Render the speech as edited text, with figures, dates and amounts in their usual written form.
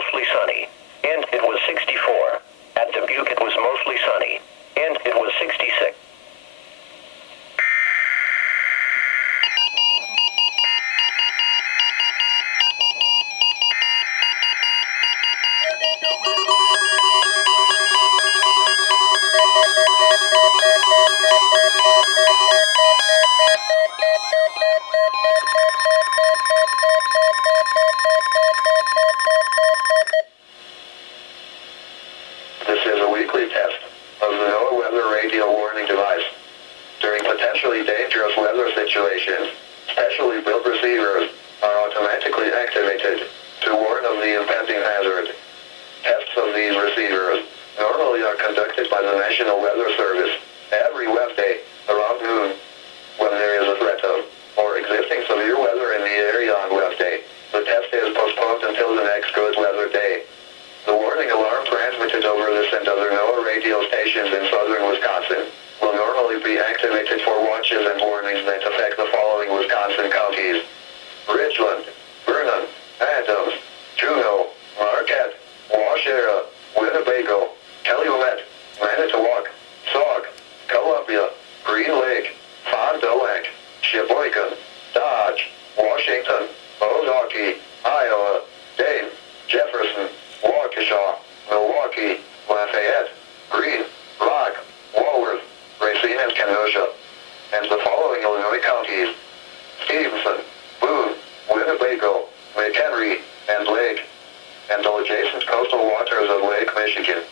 mostly sunny, and it was 64. At Dubuque, it was mostly sunny, and it was 66. This is a weekly test of the NOAA weather radio warning device. During potentially dangerous weather situations, specially built receivers are automatically activated to warn of the impending hazard. Tests of these receivers normally are conducted by the National Weather Service every Wednesday around noon. When there is a threat of or existing severe weather in the area on Wednesday, the test is postponed until the next good weather day. The warning alarm transmitted over this and other NOAA radio stations in southern Wisconsin will normally be activated for watches and warnings that affect the following Wisconsin counties: Richland, Vernon, Adams, Juneau, Marquette, Waushara, Winnebago, Calumet, Manitowoc, Sauk, Columbia, Green Lake, Fond du Lac, Sheboygan, Dodge, Washington, Ozaukee, Iowa, Dane, Jefferson, Waukesha, Milwaukee, Lafayette, Greene, Rock, Walworth, Racine and Kenosha, and the following Illinois counties: Stevenson, Boone, Winnebago, McHenry, and Lake, and the adjacent coastal waters of Lake Michigan.